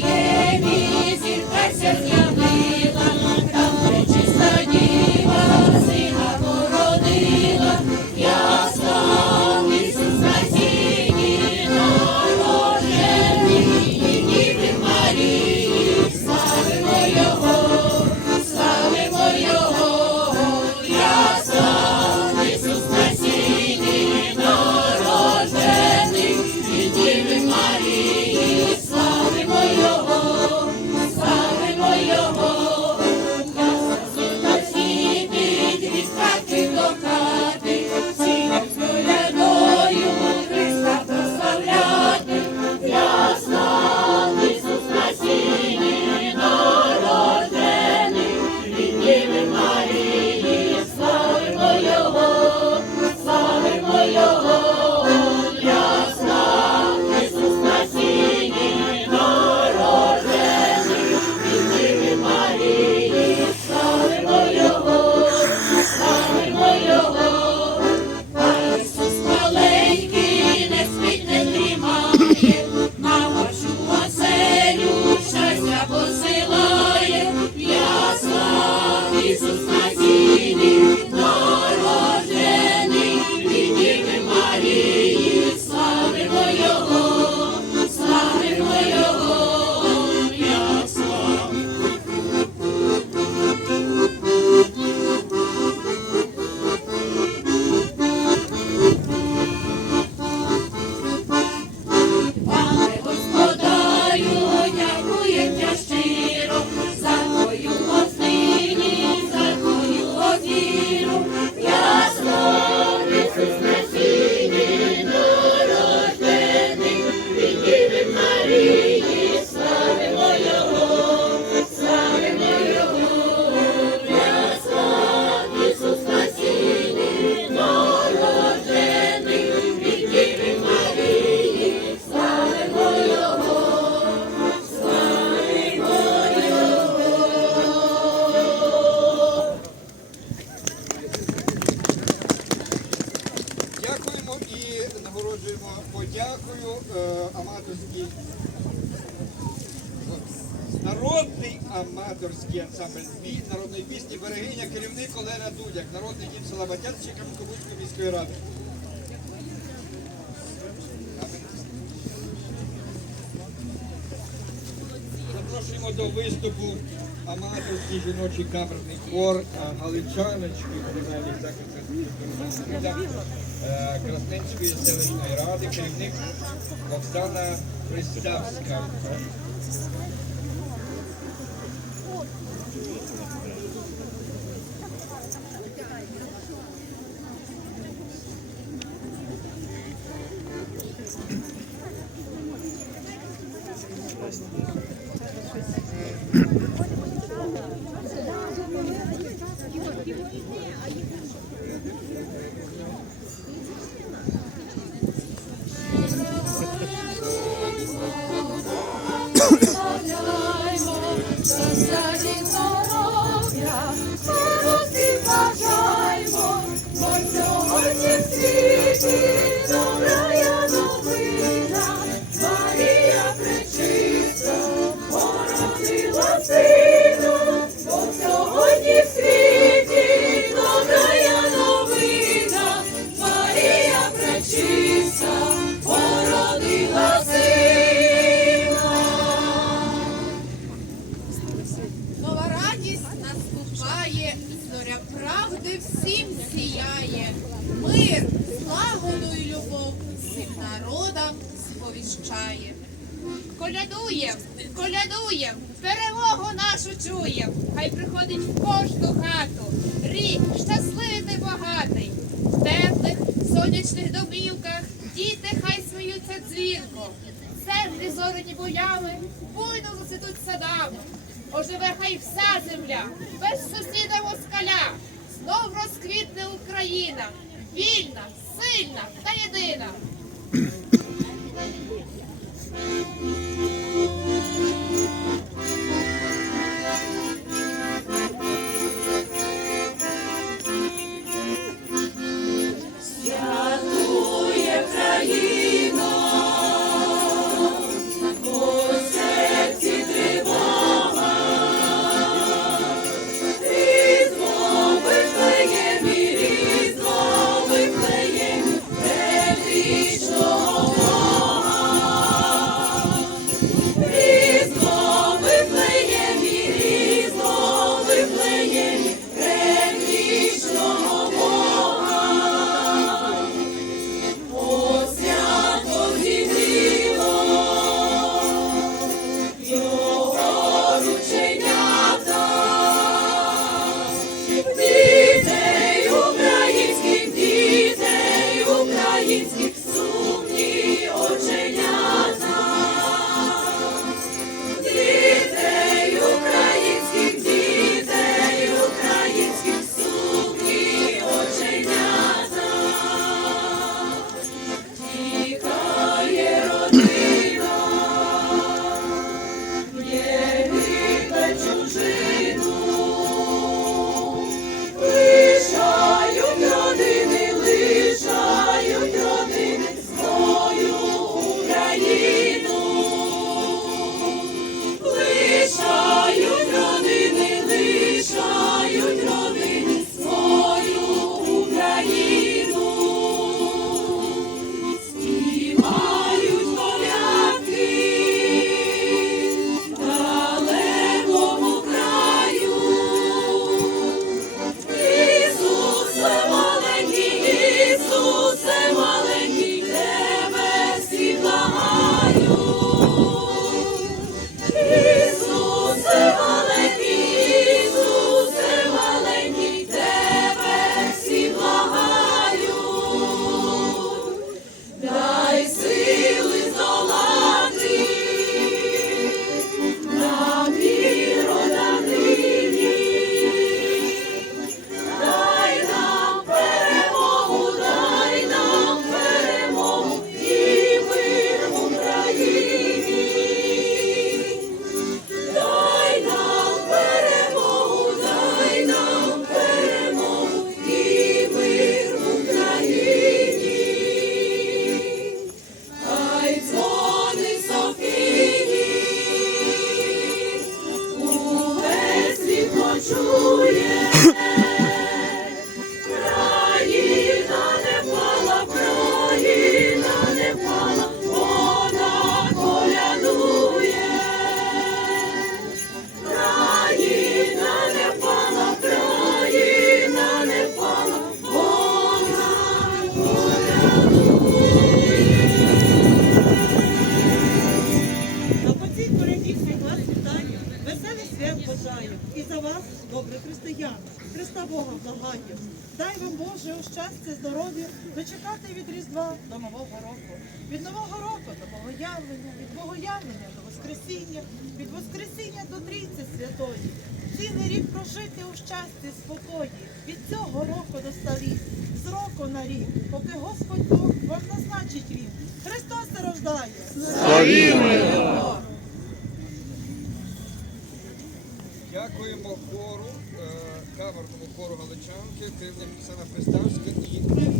yeah. Народний аматорський ансамбль «Бій» народної пісні берегиня керівник Олена Дудяк, народний дім села Батятичі Кам'янкобузької міської ради. Запрошуємо до виступу аматорський жіночий камерний хор Галичаночки комунальних закладів е, Красненської селищної ради, керівник Оксана. Where's the come from? всім народам сповіщає. Колядуєм, колядуєм, перемогу нашу чуєм. Хай приходить в кожну хату. Рік щасливий та багатий. В теплих сонячних домівках діти хай сміються дзвінко. Землі зорені боями, буйно зацвітуть садами. Оживе хай вся земля, без сусіда москаля. Знов розквітне Україна, вільна, сильна та єдина. Вас, добре християни, Христа Бога благаю. Дай вам Боже у щастя, здоров'я, дочекати від Різдва до Нового року. Від Нового року до Богоявлення, від Богоявлення до Воскресіння, від Воскресіння до Трійці Святої. Цілий рік прожити у щасті, спокої, від цього року до старі, з року на рік, поки Господь Бог вам назначить він. Христос рождає! Славімо! Дякуємо хору, каверному камерному хору Галичанки, керівник Оксана Приставська і